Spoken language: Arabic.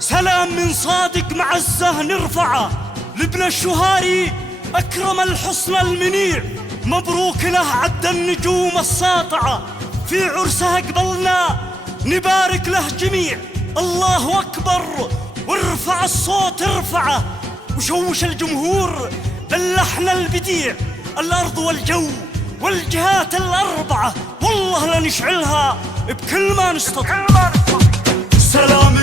سلام من صادق معزه نرفعه لابن الشهاري أكرم الحسن المنيع، مبروك له عد النجوم الساطعة، في عرسه قبلنا نبارك له جميع. الله أكبر وارفع الصوت ارفعه، وشوش الجمهور باللحن البديع. الأرض والجو والجهات الأربعة والله لنشعلها بكل ما نستطيع. سلام